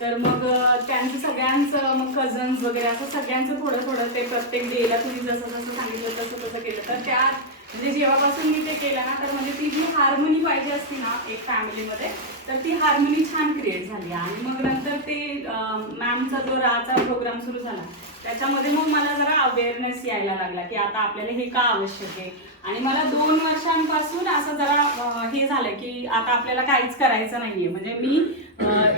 तर मग त्यांचं सगळ्यांचं मग कझन्स वगैरे असं सगळ्यांचं थोडं थोडं ते प्रत्येक डेला तुम्ही जसं जसं सांगितलं तसं तसं केलं. तर त्या म्हणजे जेव्हापासून मी ते केलं ना तर म्हणजे ती जी हार्मोनी पाहिजे असती ना एक फॅमिलीमध्ये तर ती हार्मोनी छान क्रिएट झाली. आणि मग नंतर ते मॅमचा जो राचा प्रोग्राम सुरू झाला त्याच्यामध्ये मग मला जरा अवेअरनेस यायला लागला की आता आपल्याला हे का आवश्यक आहे? आणि मला दोन वर्षांपासून असं जरा हे झालं की आता आपल्याला काहीच करायचं नाहीये. म्हणजे मी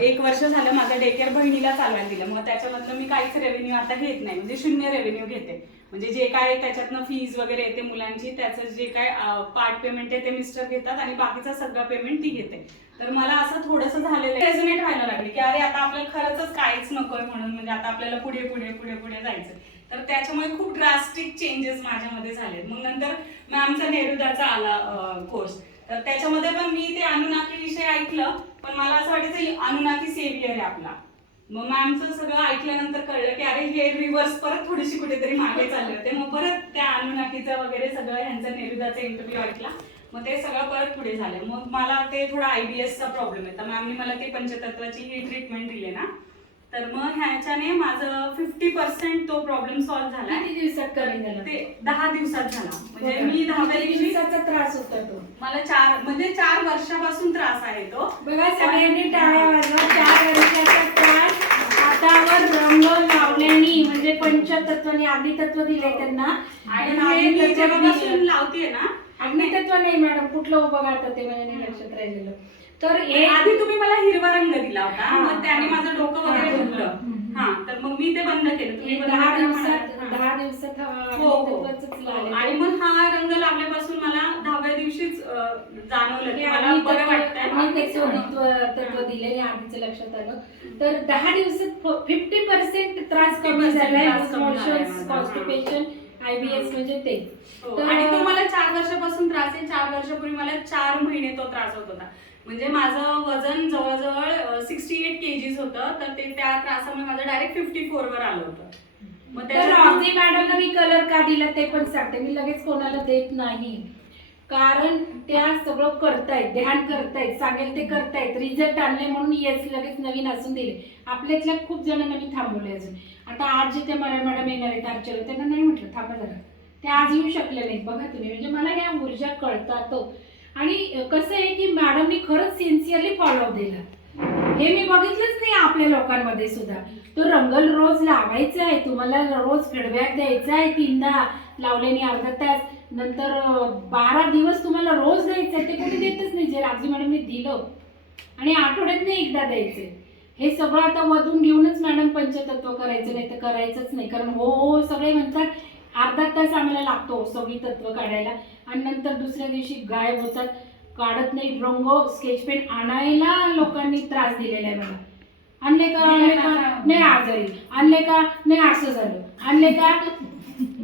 एक वर्ष झालं माझ्या डेकेअर बहिणीला चालवायला दिलं. मग त्याच्यामधलं मी काहीच रेव्हेन्यू आता घेत नाही. म्हणजे शून्य रेव्हेन्यू घेते. म्हणजे जे काय त्याच्यातनं फीज वगैरे येते मुलांची त्याचं जे काय पार्ट पेमेंट आहे ते मिस्टर घेतात आणि बाकीचा सगळं पेमेंट ती घेते. तर मला असं थोडंसं झालेलं रेझोनेट व्हायला लागले की अरे आता आपल्याला खरंच काहीच नकोय म्हणून म्हणजे आता आपल्याला पुढे पुढे पुढे पुढे जायचं तर त्याच्यामुळे खूप ड्रास्टिक चेंजेस माझ्यामध्ये झाले मग नंतर मॅमचा नेहरुदाचा आला कोर्स तर त्याच्यामध्ये पण मी ते अनुनाकी विषय ऐकलं पण मला असं वाटायचं अनुनाकी सेवियर आहे आपला. मग मॅमचं सगळं ऐकल्यानंतर कळलं की अरे हे रिव्हर्स परत थोडीशी कुठेतरी मागे चालले होते. मग परत त्या अनुनाकीचं वगैरे सगळं ह्यांचा नेहरुदाचा इंटरव्ह्यू ऐकला. मग ते सगळं परत पुढे झालं मग मला ते थोडा आयबीएसचा प्रॉब्लेम आहे. तर मॅमनी मला ते पंचतत्वाची ही ट्रीटमेंट दिली ना. तर मग ह्याच्याने माझं फिफ्टी पर्सेंट तो प्रॉब्लेम सॉल्व्ह झाला. किती दिवसात कमी झालं? ते दहा दिवसात झाला. म्हणजे मी दहाव्या किती दिवशी दिवसाचा त्रास होता तो? मला चार म्हणजे चार वर्षापासून त्रास आहे तो. बघा सगळ्यांनी टाळ्या वाजवा. चार वर्षाचा त्रास. हातावर रंग लावल्याने म्हणजे पंचतत्वाने अग्नितत्व दिलंय त्यांना. आणि आणि हे मी अग्नितत्व जेव्हापासून. लावतेय ना अग्नितत्व नाही मॅडम कुठलं उभं घालतं ते नाही लक्षात राहिलेलं तर हे आधी तुम्ही मला हिरवा रंग दिला होता. मग त्याने माझं डोकं वगैरे. दुखलं हम्म. हा तर मग मी ते बंद केलं तुम्ही दहा दिवसात. दहा दिवसात हा हो, हो. आणि मग हा रंग लावल्यापासून मला दहाव्या दिवशीच जाणवलं की मला बरं अग्नितत्व अग्नितत्व वाटतंय तत्व दिले आधीचं लक्षात आलं तर दहा दिवसात फिफ्टी पर्सेंट त्रास कमी 50% झालाय. कॉन्स्टिपेशन आयबीएस म्हणजे ते. हो, आणि तो मला चार वर्षापासून त्रास आहे. चार वर्षापूर्वी मला चार महिने तो त्रास होत होता. म्हणजे माझं वजन जवळजवळ सिक्स्टी एट केजीज होतं. तर ते त्या त्रासामुळे माझं डायरेक्ट फिफ्टी फोर वर आलं होतं. मग त्याच्यात- रॉझी मॅडमला मी कलर का दिला ते पण सांगते. मी लगेच कोणाला देत नाही. कारण त्या सगळं करतायत ध्यान करतायत सांगेल ते करतायत. रिझल्ट आणले म्हणून येस लगेच नवीन असून दिले. आपल्यातल्या खूप जणांना मी थांबवले अजून. आता आज जे ते मॅडम येणार आहेत आरचर त्यांना नाही म्हटलं थांबा जरा. ते आज येऊ शकले नाहीत बघा तुम्ही. म्हणजे मला या ऊर्जा कळतात हो. आणि कसं आहे की मॅडमनी खरंच सिन्सिअरली फॉलो दिला हे मी बघितलंच नाही आपल्या लोकांमध्ये सुद्धा. तो रंगल रोज लावायचा आहे तुम्हाला रोज फीडबॅक द्यायचा आहे तीनदा लावल्याने अर्धा तास. नंतर बारा दिवस तुम्हाला रोज द्यायचं ते कोणी देतच नाही जे राजी मॅडमने दिलं. आणि आठवड्यात एकदा द्यायचे. हे सगळं आता वधून घेऊनच मॅडम पंचतत्व करायचं नाही तर करायचंच नाही. कारण हो हो सगळे म्हणतात अर्धा तास आम्हाला लागतो सगळी तत्व काढायला. आणि नंतर दुसऱ्या दिवशी गायब होतात. काढत नाही रंग स्केच पेन आणायला लोकांनी त्रास दिलेला आहे मला आणले का आणले का? नाही आजारी. आणले का? नाही असं झालं. आणले का?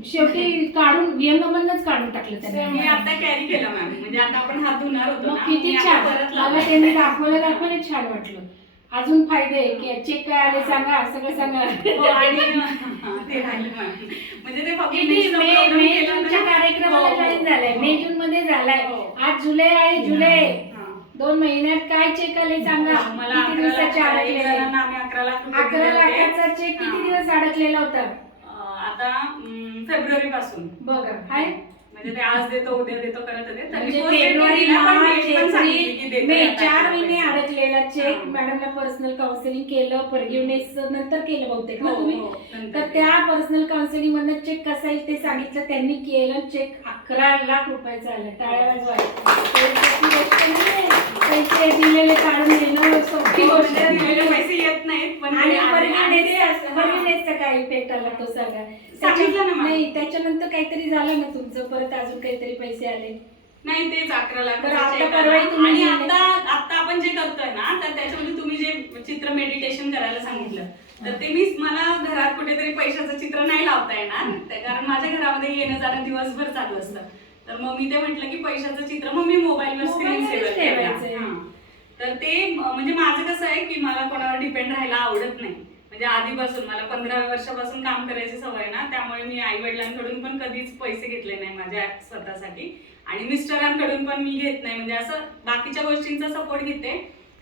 शेवटी काढून व्यंगमधनच काढून टाकलं मी त्यांनी आता कॅरी केलं मॅम म्हणजे आता आपण हात धुणार होतो मग ना, किती मी आता छान. परत मला लावलं. त्यांनी दाखवलं दाखवलं छान वाटलं. अजून फायदे आहे की चेक काय आले सांगा सगळं सांगा. हो, आणि हा, ते राहिलं मॅम म्हणजे ते फक्त किती next मे program मे केला ना. जूनच्या हो, कार्यक्रमाला हो, जॉईन झालाय. मे जून मध्ये झालाय. हो. आज जुलै आहे जुलै. हा. दोन महिन्यात काय चेक आले सांगा? मला किती अकरा दिवसाचे लाख- अडकलेले? एक जणांना आम्ही अकरा लाख रुपये अकरा दिले होते. लाखाचा चेक किती हा. दिवस अडकलेला होता? अं, आता फेब्रुवारी पासून बघा काय म्हणजे ते आज देतो उद्या देतो करत होते. म्हणजे फेब्रुवारी मार्च एप्रिल मे चार. महिने अडकलेला चेक. मॅडमला पर्सनल काउन्सिलिंग केलं फॉरगिवनेस नंतर केलं बहुतेक ना हो, तुम्ही? हो, तर त्या पर्सनल काउन्सिलिंग मधनं चेक कसा येईल ते सांगितलं त्यांनी केलं चेक अकरा लाख रुपयाचा आला टाळ्या. पैसे दिलेले काढून घेणं सोपी हो, गोष्ट येत नाहीत पण आणि काय इफेक्ट आला तो सांगा सांगितलं ना. नाही त्याच्यानंतर काहीतरी झालं ना तुमचं? परत अजून काहीतरी पैसे आले? नाही तेच अकरा लाख आणि. आता आता आपण जे करतोय ना तर त्याच्यामध्ये तुम्ही जे चित्र मेडिटेशन करायला सांगितलं तर ते मी मला घरात कुठेतरी पैशाचं चित्र नाही लावता येणार. ते कारण माझ्या घरामध्ये येणं जाणं दिवसभर चालू असतं. तर मग मी ते म्हटलं की पैशाचं चित्र मग मी मोबाईलवर स्क्रीन सेव्हर ठेवायचंय. तर ते म्हणजे माझं कसं आहे की मला कोणावर डिपेंड राहायला आवडत नाही. म्हणजे आधीपासून मला पंधराव्या वर्षापासून काम करायची सवय ना त्यामुळे मी आई वडिलांकडून पण कधीच पैसे घेतले नाही माझ्या स्वतःसाठी. आणि मिस्टरांकडून पण मी घेत नाही. म्हणजे असं बाकीच्या गोष्टींचा सपोर्ट घेते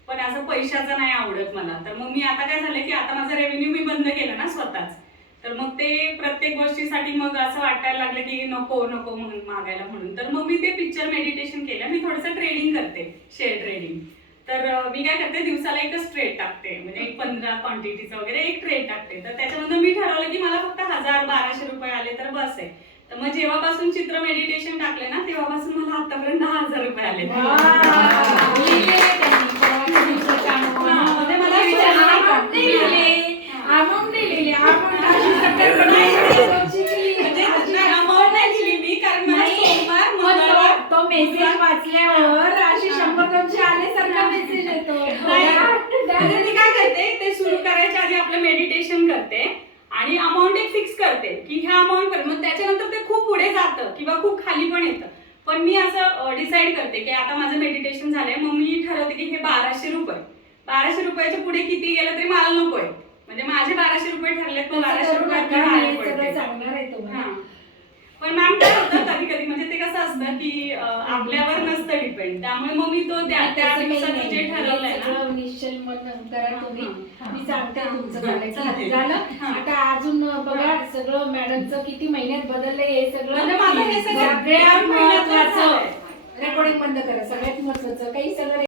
पण असं पैशाचं नाही आवडत मला. तर मग मी आता काय झालं की आता माझा रेव्हेन्यू मी बंद केला ना स्वतःच. तर मग ते प्रत्येक गोष्टीसाठी मग असं वाटायला लागलं की नको नको म्हणून मागायला म्हणून. तर मग मी ते पिक्चर मेडिटेशन केलं. मी थोडंसं ट्रेडिंग करते शेअर ट्रेडिंग तर मी काय करते दिवसाला एकच ट्रेड टाकते. म्हणजे एक पंधरा क्वांटिटीचं वगैरे एक ट्रेड टाकते. तर त्याच्यामधून मी ठरवलं की मला फक्त हजार बाराशे रुपये आले तर बस आहे. तर मग जेव्हापासून चित्र मेडिटेशन टाकले ना तेव्हापासून मला आतापर्यंत दहा हजार रुपये आले. वाचल्यावर अशी शंभर मेसेज येतो. म्हणजे मी काय करते ते सुरू करायच्या आधी आपलं मेडिटेशन करते आणि अमाऊंट एक फिक्स करते की ह्या अमाऊंट कर मग त्याच्यानंतर ते खूप पुढे जातं किंवा खूप खाली पण येतं. पण मी असं डिसाईड करते की आता माझं मेडिटेशन झालंय मग मी ठरवते की हे बाराशे रुपये. बाराशे रुपयाच्या पुढे किती गेलं तरी मला नकोय. म्हणजे माझे बाराशे रुपये ठरले तर बाराशे तसं करू रुपयात मी नका, बाहेर मी सगळं पडते. सांगणार आहे तुम्हाला हा. पण मॅम काय होतं कधी कधी म्हणजे ते कसं असतं की आपल्यावर नसतं डिपेंड त्यामुळे मग मी तो त्या त्या दिवसाचं. जे ठरवलंय ना सगळं निश्चल मन करा तुम्ही हा. मी सांगते तुमचं झालं की चालेल. झालं हा. आता अजून बघा सगळं मॅडमचं किती महिन्यात बदललंय हे सगळं म्हणजे माझं हे सगळं सगळ्यात एक महिन्यातच महत्वाचं झालंय. रेकॉर्डिंग बंद करा सगळ्यात महत्वाचं काही सगळं